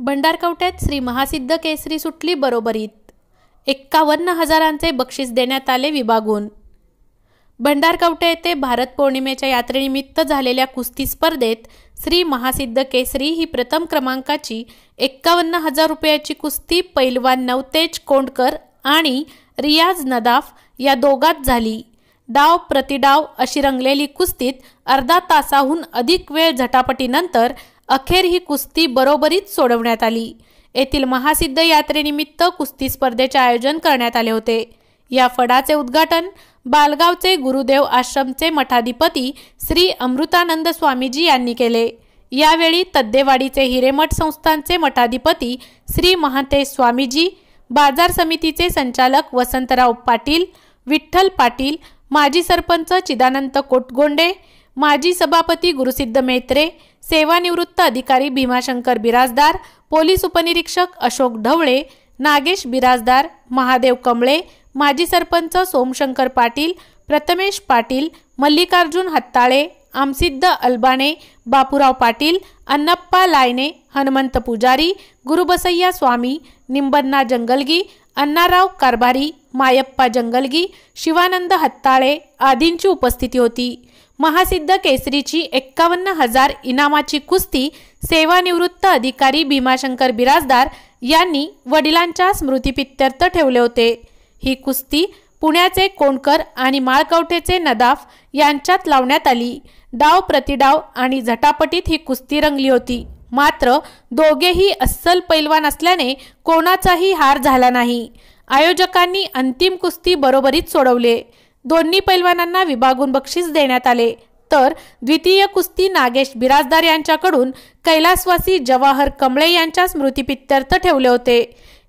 भंडारकवट्यात श्री महासिद्ध केसरी सुटली बरोबरीत. 51,000चे बक्षीस देण्यात आले विभागून. भंडारकवटे येथे भारत पौर्णिमेच्या यात्रेनिमित्त झालेल्या कुस्ती स्पर्धेत श्री महासिद्ध केसरी ही प्रथम क्रमांकाची 51,000 रुपयाची कुस्ती पैलवान नवतेज कोंडकर आणि रियाज नदाफ या दोघात झाली. डाव प्रतिडाव अशी रंगलेली कुस्तीत अर्धा तासाहून अधिक वेळ झटापटीनंतर अखेर ही कुस्ती बरोबरीत सोडवण्यात आली. येथील महासिद्ध यात्रेनिमित्त कुस्ती स्पर्धेचे आयोजन करण्यात आले होते. या फडाचे उद्घाटन बालगावचे गुरुदेव आश्रमचे मठाधिपती श्री अमृतानंद स्वामीजी यांनी केले. यावेळी तद्देवाडीचे हिरेमठ संस्थानचे मठाधिपती श्री महांतेश स्वामीजी, बाजार समितीचे संचालक वसंतराव पाटील, विठ्ठल पाटील, माजी सरपंच चिदानंद कोटगोंडे, माजी सभापती गुरुसिद्ध मेत्रे, सेवानिवृत्त अधिकारी भीमाशंकर बिराजदार, पोलीस उपनिरीक्षक अशोक ढवळे, नागेश बिराजदार, महादेव कमळे, माजी सरपंच सोमशंकर पाटील, प्रथमेश पाटील, मल्लिकार्जुन हत्ताळे, आमसिद्ध अल्बाणे, बापूराव पाटील, अन्नप्पा लायने, हनुमंत पुजारी, गुरुबसय्या स्वामी, निंबन्ना जंगलगी, अण्णाराव कारभारी, मायप्पा जंगलगी, शिवानंद हत्ताळे आदींची उपस्थिती होती. महासिद्ध केसरीची 51,000 इनामाची कुस्ती सेवानिवृत्त अधिकारी भीमाशंकर बिराजदार यांनी वडिलांच्या स्मृतिप्रित्यर्थ ठेवले होते. ही कुस्ती पुण्याचे कोंडकर आणि माळकवटेचे नदाफ यांच्यात लावण्यात आली. डाव प्रतिडाव आणि झटापटीत ही कुस्ती रंगली होती. मात्र दोघेही अस्सल पैलवान असल्याने कोणाचाही हार झाला नाही. आयोजकांनी अंतिम कुस्ती बरोबरीत सोडवले. दोन्ही पैलवानांना विभागून बक्षीस देण्यात आले. तर द्वितीय कुस्ती नागेश बिराजदार यांच्याकडून कैलासवासी जवाहर कमळे यांच्या स्मृतिप्रित्यर्थ ठेवले होते.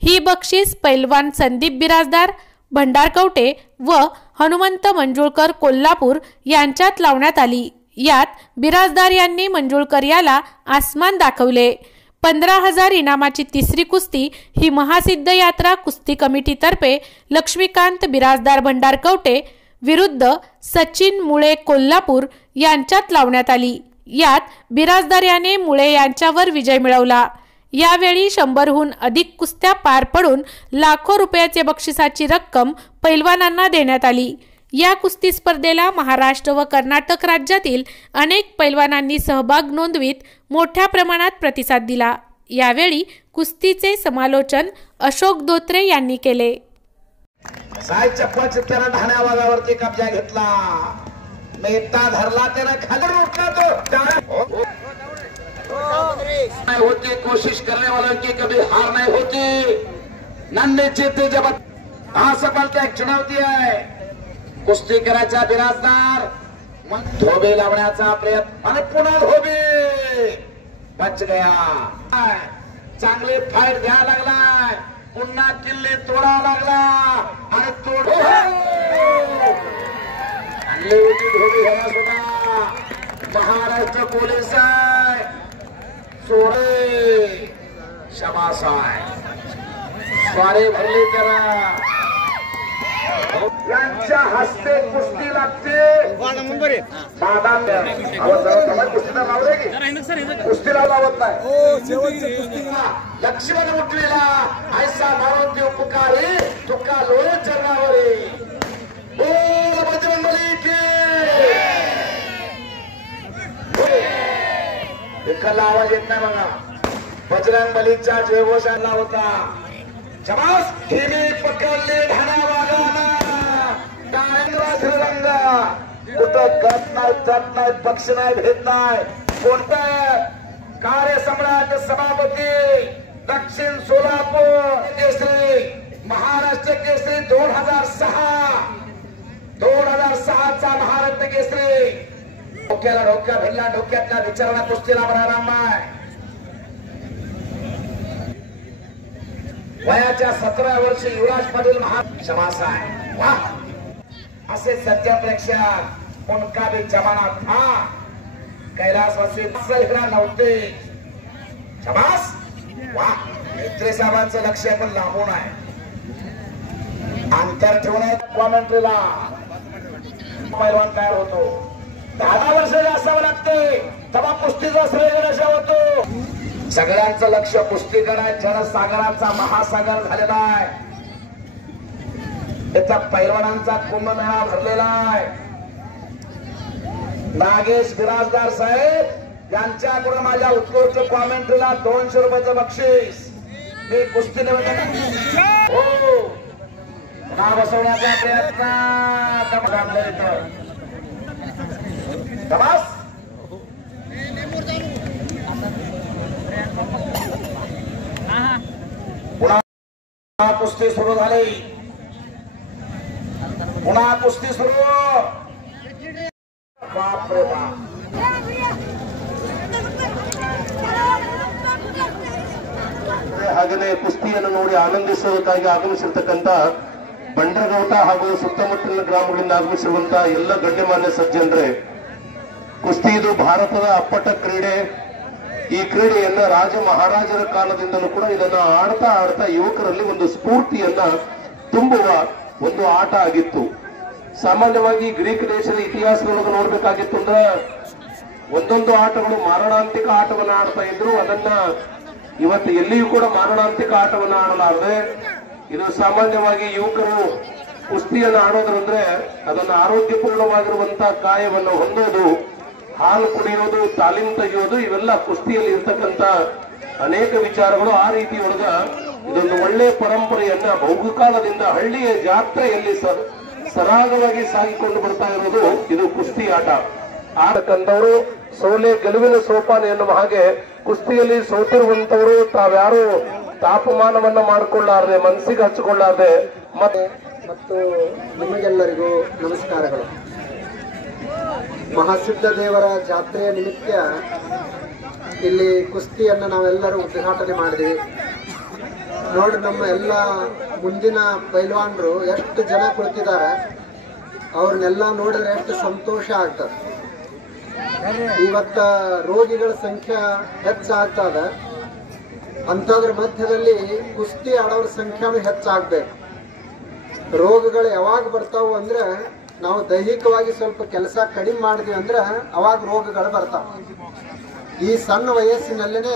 ही बक्षीस पैलवान संदीप बिराजदार भंडारकवटे व हनुमंत मंजुळकर कोल्हापूर यांच्यात लावण्यात आली. यात बिराजदार यांनी मंजुळकर याला आसमान दाखवले. 15,000 इनामाची तिसरी कुस्ती ही महासिद्ध यात्रा कुस्ती कमिटीतर्फे लक्ष्मीकांत बिराजदार भंडारकवटे विरुद्ध सचिन मुळे कोल्हापूर यांच्यात लावण्यात आली. यात बिराजदार याने मुळे यांच्यावर विजय मिळवला. यावेळी 100हून अधिक कुस्त्या पार पडून लाखो रुपयाचे बक्षिसाची रक्कम पैलवानांना देण्यात आली. या कुस्ती स्पर्धेला महाराष्ट्र व कर्नाटक राज्यातील अनेक पैलवानांनी सहभाग नोंदवीत मोठ्या प्रमाणात प्रतिसाद दिला. यावेळी कुस्तीचे समालोचन अशोक धोत्रे यांनी केले. त्यानं ढाण्यावागावरती कब्जा घेतला. मेटा धरला, त्यानं खाली रोखला. तो नहीं होती, कोशिश करने वालों की कभी हार नहीं होती. नन्हे चेते जब असफलता एक चुनौती आहे. कुस्ती करायचा बिराजदार धोबे लावण्याचा प्रयत्न आणि पुन्हा धोबे बच गया. चांगले फाईट घ्यायला लागलाय. पुन्हा किल्ले तोडा लागला आणि तोड आणली होती धोबी ह्याला सुद्धा. महाराष्ट्र पोलीस आहे, सोडे शबास आहे. स्वारी भरली त्याला. यांच्या हस्ते कुस्ती लागते. कुस्तीला लावत नाही. लक्ष्मण उठलेला ऐसा मारून देव पुकारे तुका लोळ चरणावरे. बोल बजरंगबली की एकाला आवाज येत नाही बघा. बजरंगबलीचा जयघोष आणला होता. शबास. हिने पकडले ढाण्यावागाला. कुठं गत नाही, जात नाही, पक्ष नाही, भेद नाही. कोणतं कार्यसम्राट सभापती दक्षिण सोलापूर केसरी, महाराष्ट्र केसरी 2006चा महाराष्ट्र केसरी. डोक्याला डोक्या भिडला, डोक्यातल्या विचाराला कुस्तीला प्रारंभ आहे. वयाच्या 17 वर्षी युवराज पाटील महाशमास आहे. वाह. असे सत्य प्रेक्षक उनका भी जमाना था. कैलासवासी हिरा नव्हते. शबास. वाह. मेत्रे साहेबांचं लक्ष पण लांबून आहे. अंतर ठेवण्यात कॉमेंट्रीला पैलवान तयार होतो. 10 वर्ष असावं लागते तेव्हा कुस्तीचा श्रेय होतो. सगळ्यांचं लक्ष कुस्तीकडे आहे. जनसागराचा महासागर झालेला आहे. त्याचा पैलवानांचा कुंभमेळा भरलेला आहे. नागेश बिराजदार साहेब यांच्याकडून माझ्या उत्कृष्ट कॉमेंट्रीला 200 रुपयाचं बक्षीस. मी कुस्ती हो नाव बसवण्याचा प्रयत्न पुन्हा कुस्ती सुरू झाली. पुन्हा कुस्ती सुरू. बाप रे बाप. ಹಾಗೆಯೇ ಕುಸ್ತಿಯನ್ನು ನೋಡಿ ಆನಂದಿಸುವುದಕ್ಕಾಗಿ ಆಗಮಿಸಿರ್ತಕ್ಕಂಥ ಬಂಡರಗೌಟ ಹಾಗೂ ಸುತ್ತಮುತ್ತಲಿನ ಗ್ರಾಮಗಳಿಂದ ಆಗಮಿಸಿರುವಂತಹ ಎಲ್ಲ ಗಣ್ಯಮಾನ್ಯ ಸಜ್ಜನರೇ, ಕುಸ್ತಿ ಇದು ಭಾರತದ ಅಪ್ಪಟ ಕ್ರೀಡೆ. ಈ ಕ್ರೀಡೆಯನ್ನ ರಾಜ ಮಹಾರಾಜರ ಕಾಲದಿಂದಲೂ ಕೂಡ ಇದನ್ನ ಆಡ್ತಾ ಆಡ್ತಾ ಯುವಕರಲ್ಲಿ ಒಂದು ಸ್ಫೂರ್ತಿಯನ್ನ ತುಂಬುವ ಒಂದು ಆಟ ಆಗಿತ್ತು. ಸಾಮಾನ್ಯವಾಗಿ ಗ್ರೀಕ್ ದೇಶದ ಇತಿಹಾಸದೊಳಗೆ ನೋಡ್ಬೇಕಾಗಿತ್ತು ಅಂದ್ರೆ ಒಂದೊಂದು ಆಟಗಳು ಮಾರಣಾಂತಿಕ ಆಟವನ್ನ ಆಡ್ತಾ ಇದ್ರು. ಅದನ್ನ ಇವತ್ತು ಎಲ್ಲಿಯೂ ಕೂಡ ಮಾರಣಾಂತಿಕ ಆಟವನ್ನ ಆಡಲಾರದೆ ಇದು ಸಾಮಾನ್ಯವಾಗಿ ಯುವಕರು ಕುಸ್ತಿಯನ್ನು ಆಡೋದ್ರಂದ್ರೆ ಅದನ್ನ ಆರೋಗ್ಯಪೂರ್ಣವಾಗಿರುವಂತಹ ಕಾಯವನ್ನು ಹೊಂದೋದು, ಹಾಲು ಕುಡಿಯೋದು, ತಾಲೀಮ್ ತೆಗೆಯೋದು, ಇವೆಲ್ಲ ಕುಸ್ತಿಯಲ್ಲಿ ಇರ್ತಕ್ಕಂಥ ಅನೇಕ ವಿಚಾರಗಳು. ಆ ರೀತಿಯೊಳಗ ಇದೊಂದು ಒಳ್ಳೆಯ ಪರಂಪರೆಯನ್ನ ಬಹುಕಾಲದಿಂದ ಹಳ್ಳಿಯ ಜಾತ್ರೆಯಲ್ಲಿ ಸರಾಗವಾಗಿ ಸಾಗಿಕೊಂಡು ಬರ್ತಾ ಇರೋದು ಇದು ಕುಸ್ತಿ ಆಟ. ಆಡತಕ್ಕಂಥವರು ಸೋಲೆ ಗೆಲುವಿನ ಸೋಪಾನ ಎನ್ನುವ ಹಾಗೆ ಕುಸ್ತಿಯಲ್ಲಿ ಸೋತಿರುವಂತವರು ತಾವ್ಯಾರು ತಾಪಮಾನವನ್ನ ಮಾಡಿಕೊಳ್ಳಾರದೆ, ಮನಸ್ಸಿಗೆ ಹಚ್ಚಿಕೊಳ್ಳಾರದೆ ಮತ್ತು ನಿಮಗೆಲ್ಲರಿಗೂ ನಮಸ್ಕಾರಗಳು. ಮಹಾಸಿದ್ಧ ದೇವರ ಜಾತ್ರೆಯ ನಿಮಿತ್ತ ಇಲ್ಲಿ ಕುಸ್ತಿಯನ್ನು ನಾವೆಲ್ಲರೂ ಉದ್ಘಾಟನೆ ಮಾಡಿದ್ವಿ. ನೋಡಿ, ನಮ್ಮ ಎಲ್ಲ ಮುಂದಿನ ಪೈಲ್ವಾನರು ಎಷ್ಟು ಜನ ಕುಳಿತಿದ್ದಾರೆ, ಅವ್ರನ್ನೆಲ್ಲ ನೋಡಿದ್ರೆ ಎಷ್ಟು ಸಂತೋಷ ಆಗ್ತದೆ. ಇವತ್ತ ರೋಗಿಗಳ ಸಂಖ್ಯೆ ಹೆಚ್ಚಾಗ್ತದ, ಅಂಥದ್ರ ಮಧ್ಯದಲ್ಲಿ ಕುಸ್ತಿ ಆಡೋರ ಸಂಖ್ಯೆನೂ ಹೆಚ್ಚಾಗಬೇಕು. ರೋಗಗಳು ಯಾವಾಗ ಬರ್ತಾವು ಅಂದ್ರೆ ನಾವು ದೈಹಿಕವಾಗಿ ಸ್ವಲ್ಪ ಕೆಲಸ ಕಡಿಮೆ ಮಾಡಿದ್ವಿ ಅಂದ್ರೆ ಅವಾಗ ರೋಗಗಳು ಬರ್ತಾವ. ಈ ಸಣ್ಣ ವಯಸ್ಸಿನಲ್ಲೇನೆ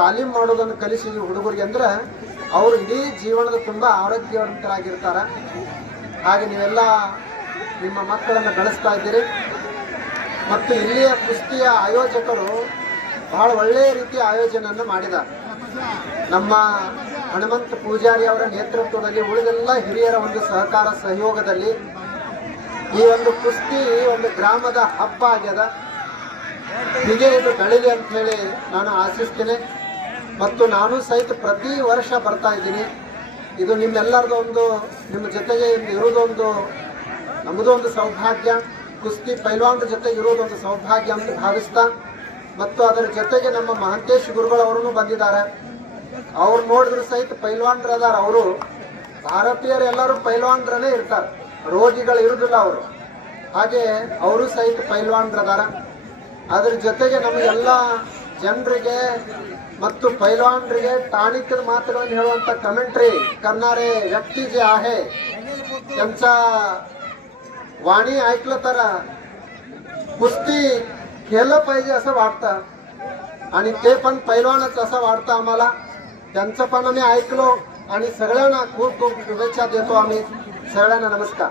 ತಾಲೀಮ್ ಮಾಡೋದನ್ನು ಕಲಿಸಿದ್ವಿ ಹುಡುಗರಿಗೆ ಅಂದ್ರೆ ಅವರು ಇಡೀ ಜೀವನದ ತುಂಬಾ ಆರೋಗ್ಯವಂತರಾಗಿರ್ತಾರೆ. ಹಾಗೆ ನೀವೆಲ್ಲ ನಿಮ್ಮ ಮಕ್ಕಳನ್ನು ಬೆಳೆಸ್ತಾ ಇದ್ದೀರಿ. ಮತ್ತು ಇಲ್ಲಿಯ ಕುಸ್ತಿಯ ಆಯೋಜಕರು ಬಹಳ ಒಳ್ಳೆಯ ರೀತಿಯ ಆಯೋಜನೆಯನ್ನು ಮಾಡಿದ್ದಾರೆ. ನಮ್ಮ ಹನುಮಂತ ಪೂಜಾರಿ ಅವರ ನೇತೃತ್ವದಲ್ಲಿ ಉಳಿದೆಲ್ಲ ಹಿರಿಯರ ಒಂದು ಸಹಕಾರ ಸಹಯೋಗದಲ್ಲಿ ಈ ಒಂದು ಕುಸ್ತಿ ಒಂದು ಗ್ರಾಮದ ಹಬ್ಬ ಆಗ್ಯದ. ಹೀಗೆ ಇದು ಬೆಳೀಲಿ ಅಂತ ಹೇಳಿ ನಾನು ಆಶಿಸ್ತೇನೆ. ಮತ್ತು ನಾನು ಸಹಿತ ಪ್ರತಿ ವರ್ಷ ಬರ್ತಾ ಇದ್ದೀನಿ. ಇದು ನಿಮ್ಮೆಲ್ಲರದು ಒಂದು, ನಿಮ್ಮ ಜೊತೆಗೆ ಇರೋದೊಂದು ನಮ್ಮದು ಒಂದು ಸೌಭಾಗ್ಯ. ಕುಸ್ತಿ ಪೈಲ್ವಾನ್ರ ಜೊತೆಗೆ ಇರೋದೊಂದು ಸೌಭಾಗ್ಯ ಅಂತ ಭಾವಿಸ್ತಾ, ಮತ್ತು ಅದರ ಜೊತೆಗೆ ನಮ್ಮ ಮಹಂತೇಶ್ ಗುರುಗಳವರು ಬಂದಿದ್ದಾರೆ. ಅವ್ರು ನೋಡಿದ್ರು ಸಹಿತ ಪೈಲ್ವಾನ್ರ ಅದಾರ. ಅವರು ಭಾರತೀಯರು ಎಲ್ಲರೂ ಪೈಲ್ವಾನ್ರನೇ ಇರ್ತಾರೆ, ರೋಗಿಗಳು ಇರುವುದಿಲ್ಲ ಅವರು. ಹಾಗೆ ಅವರು ಸಹಿತ ಪೈಲ್ವಾನ್ರದಾರ. ಅದ್ರ ಜೊತೆಗೆ ನಮಗೆಲ್ಲ ಜನರಿಗೆ ಮತ್ತು ಪೈಲ್ವಾನ್ರಿಗೆ ಟಾಣಿಕದ ಮಾತುಗಳನ್ನು ಹೇಳುವಂತ कमेंट्री करणारे व्यक्ती जे आहे त्यांचा वाणी ऐकलं तर कुस्ती खेळलं पाहिजे असं वाटतं. आणि ते पण पैलवानच असं वाटतं आम्हाला. त्यांचं पण आम्ही ऐकलो आणि सगळ्यांना खूप खूप शुभेच्छा देतो आम्ही. सगळ्यांना नमस्कार.